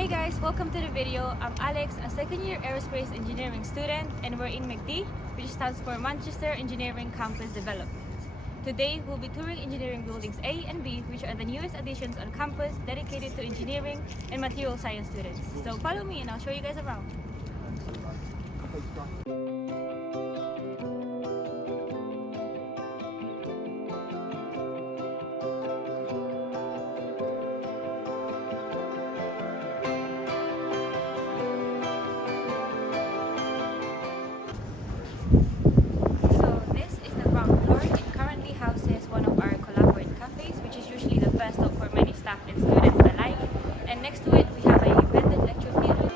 Hey guys, welcome to the video. I'm Alex, a second year aerospace engineering student, and we're in MECD, which stands for Manchester Engineering Campus Development. Today, we'll be touring engineering buildings A and B, which are the newest additions on campus dedicated to engineering and material science students. So follow me and I'll show you guys around. So this is the ground floor. It currently houses one of our collaborate cafes, which is usually the first stop for many staff and students alike. And next to it, we have a blended lecture theatre.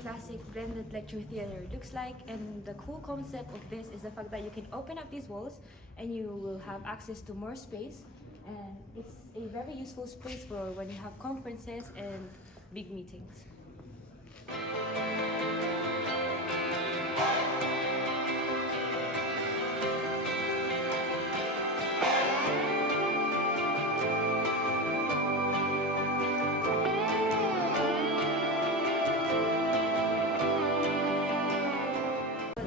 Classic blended lecture theater looks like, and the cool concept of this is the fact that you can open up these walls and you will have access to more space, and it's a very useful space for when you have conferences and big meetings.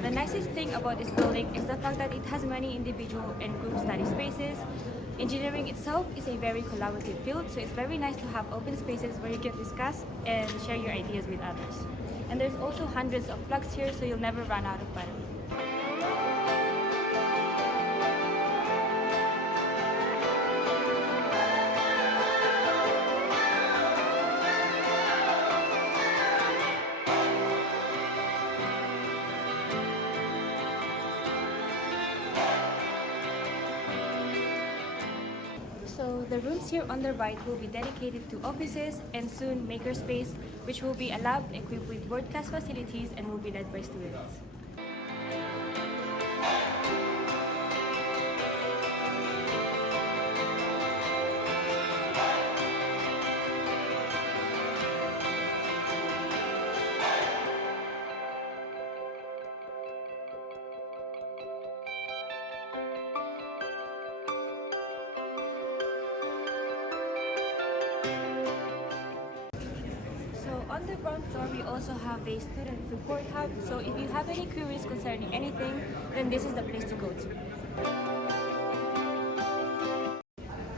The nicest thing about this building is the fact that it has many individual and group study spaces. Engineering itself is a very collaborative field, so it's very nice to have open spaces where you can discuss and share your ideas with others. And there's also hundreds of plugs here, so you'll never run out of battery. So the rooms here on the right will be dedicated to offices and soon makerspace, which will be a lab equipped with world-class facilities and will be led by students. On the ground floor, we also have a student support hub, so if you have any queries concerning anything, then this is the place to go to.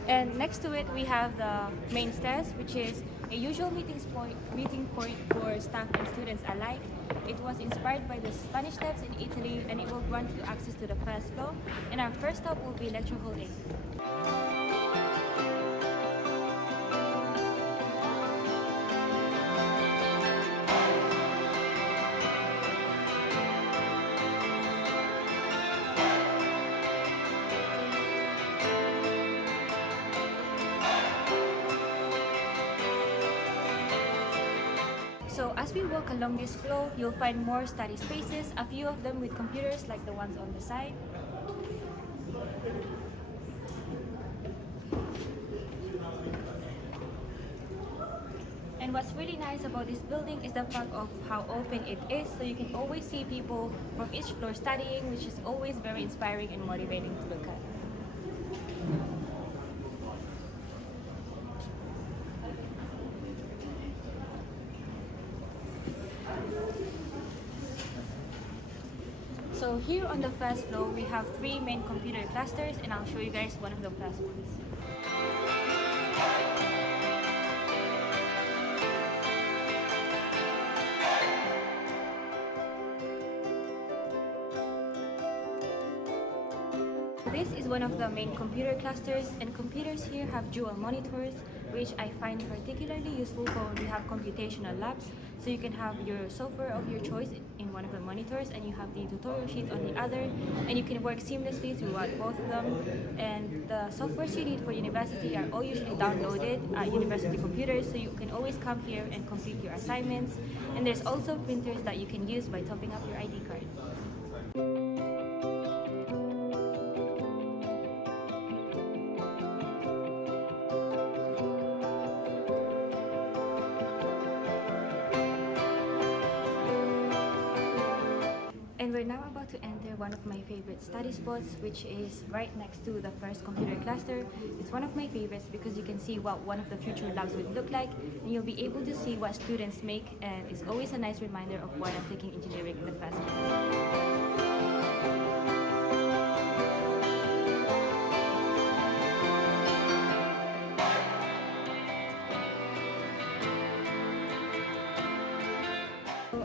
And next to it, we have the main stairs, which is a usual meeting point for staff and students alike. It was inspired by the Spanish steps in Italy, and it will grant you access to the first floor. And our first stop will be Lecture Hall A. So as we walk along this floor, you'll find more study spaces, a few of them with computers like the ones on the side. And what's really nice about this building is the fact of how open it is, so you can always see people from each floor studying, which is always very inspiring and motivating to look at. So here on the first floor, we have 3 main computer clusters, and I'll show you guys one of the first ones. This is one of the main computer clusters, and computers here have dual monitors, which I find particularly useful for when we have computational labs. So you can have your software of your choice in one of the monitors, and you have the tutorial sheet on the other, and you can work seamlessly throughout both of them. And the softwares you need for university are all usually downloaded at university computers, so you can always come here and complete your assignments. And there's also printers that you can use by topping up your ID card. one of my favorite study spots, which is right next to the first computer cluster. It's one of my favorites because you can see what one of the future labs would look like, and you'll be able to see what students make, and it's always a nice reminder of why I'm taking engineering in the first place.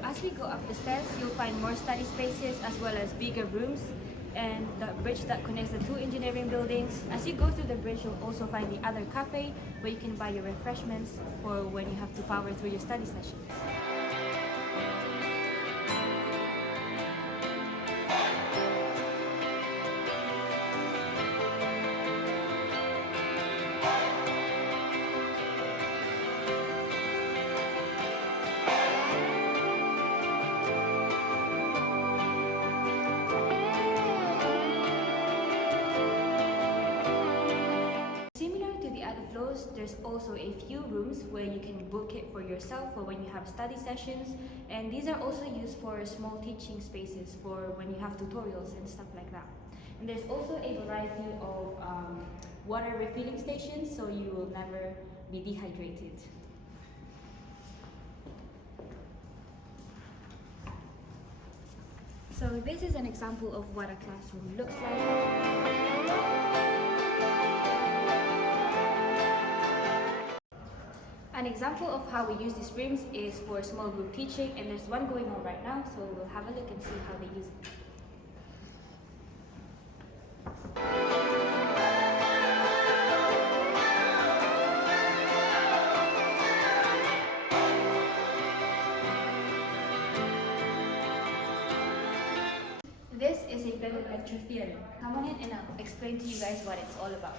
As we go up the stairs, you'll find more study spaces as well as bigger rooms and the bridge that connects the two engineering buildings. As you go through the bridge, you'll also find the other cafe where you can buy your refreshments for when you have to power through your study sessions. There's also a few rooms where you can book it for yourself for when you have study sessions, and these are also used for small teaching spaces for when you have tutorials and stuff like that. And there's also a variety of water refilling stations, so you will never be dehydrated. So this is an example of what a classroom looks like. An example of how we use these rooms is for small group teaching, and there's one going on right now, so we'll have a look and see how they use it. This is a blended lecture theatre. Come on in and I'll explain to you guys what it's all about.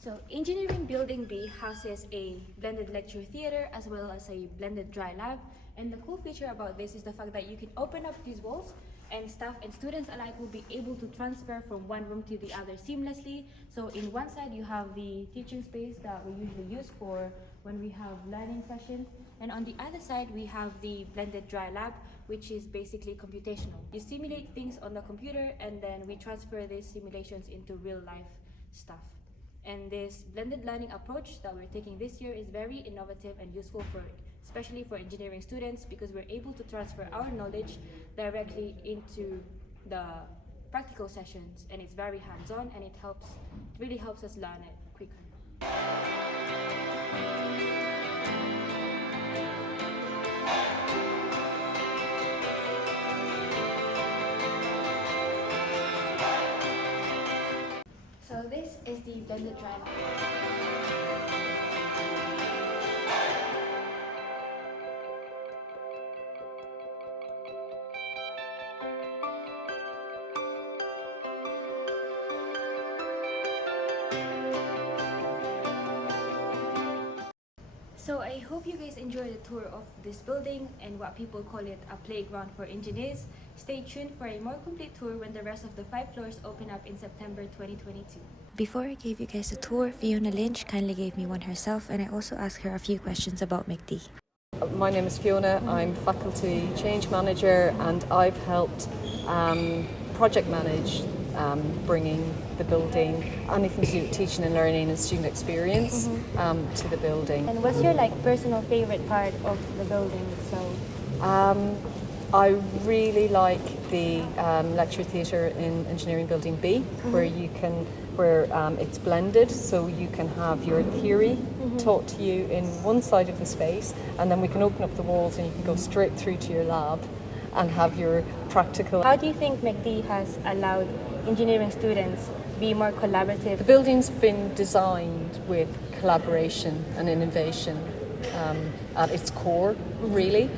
So Engineering Building B houses a blended lecture theatre as well as a blended dry lab. And the cool feature about this is the fact that you can open up these walls and staff and students alike will be able to transfer from one room to the other seamlessly. So in one side you have the teaching space that we usually use for when we have learning sessions. And on the other side we have the blended dry lab, which is basically computational. You simulate things on the computer and then we transfer these simulations into real life stuff. And this blended learning approach that we're taking this year is very innovative and useful especially for engineering students, because we're able to transfer our knowledge directly into the practical sessions, and it's very hands-on and it really helps us learn it quicker. So this is the blended dry lab. So I hope you guys enjoyed the tour of this building and what people call it a playground for engineers. Stay tuned for a more complete tour when the rest of the 5 floors open up in September 2022. Before I gave you guys a tour, Fiona Lynch kindly gave me one herself, and I also asked her a few questions about MECD. My name is Fiona, I'm Faculty Change Manager, and I've helped project manage bringing the building, anything to do with teaching and learning and student experience to the building. And what's your personal favorite part of the building? I really like the lecture theatre in Engineering Building B, where it's blended, so you can have your theory taught to you in one side of the space, and then we can open up the walls and you can go straight through to your lab and have your practical. How do you think MECD has allowed engineering students be more collaborative? The building's been designed with collaboration and innovation at its core, really.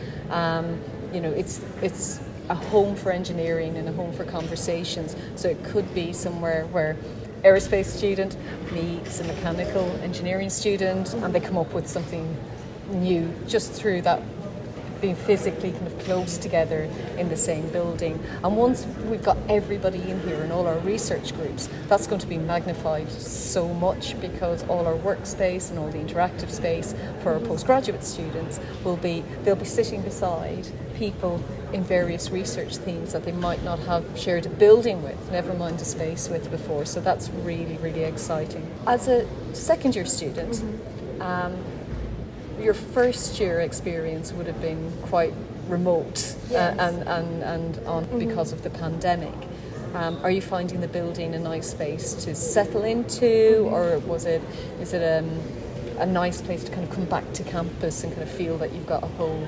It's a home for engineering and a home for conversations. So it could be somewhere where aerospace student meets a mechanical engineering student and they come up with something new just through that being physically kind of close together in the same building. And once we've got everybody in here in all our research groups, that's going to be magnified so much, because all our workspace and all the interactive space for our postgraduate students they'll be sitting beside people in various research themes that they might not have shared a building with, never mind a space with before. So that's really, really exciting. As a second year student, your first year experience would have been quite remote, Yes. because of the pandemic. Are you finding the building a nice space to settle into, or is it a nice place to kind of come back to campus and kind of feel that you've got a home?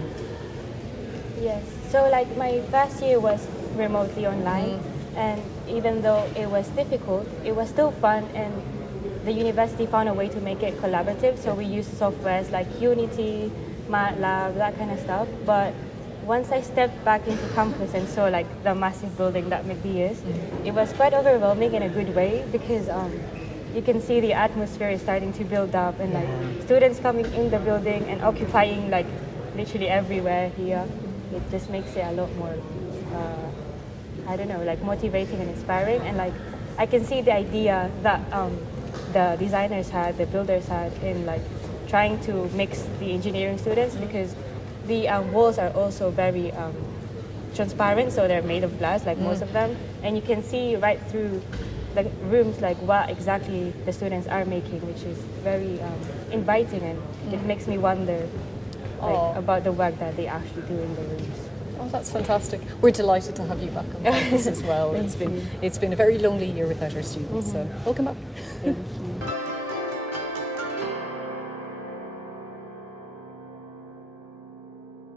Yes. So like my first year was remotely online, and even though it was difficult, it was still fun, and the university found a way to make it collaborative. So we used softwares like Unity, MATLAB, that kind of stuff. But once I stepped back into campus and saw like the massive building that MECD is, it was quite overwhelming in a good way, because you can see the atmosphere is starting to build up, and like students coming in the building and occupying like literally everywhere here. It just makes it a lot more, like motivating and inspiring. And like I can see the idea that the designers had, the builders had, in like trying to mix the engineering students, because the walls are also very transparent, so they're made of glass, like most of them, and you can see right through the rooms like what exactly the students are making, which is very inviting, and it makes me wonder about the work that they actually do in the rooms. Oh, that's fantastic. We're delighted to have you back on campus as well. It's been a very lonely year without our students, so welcome back.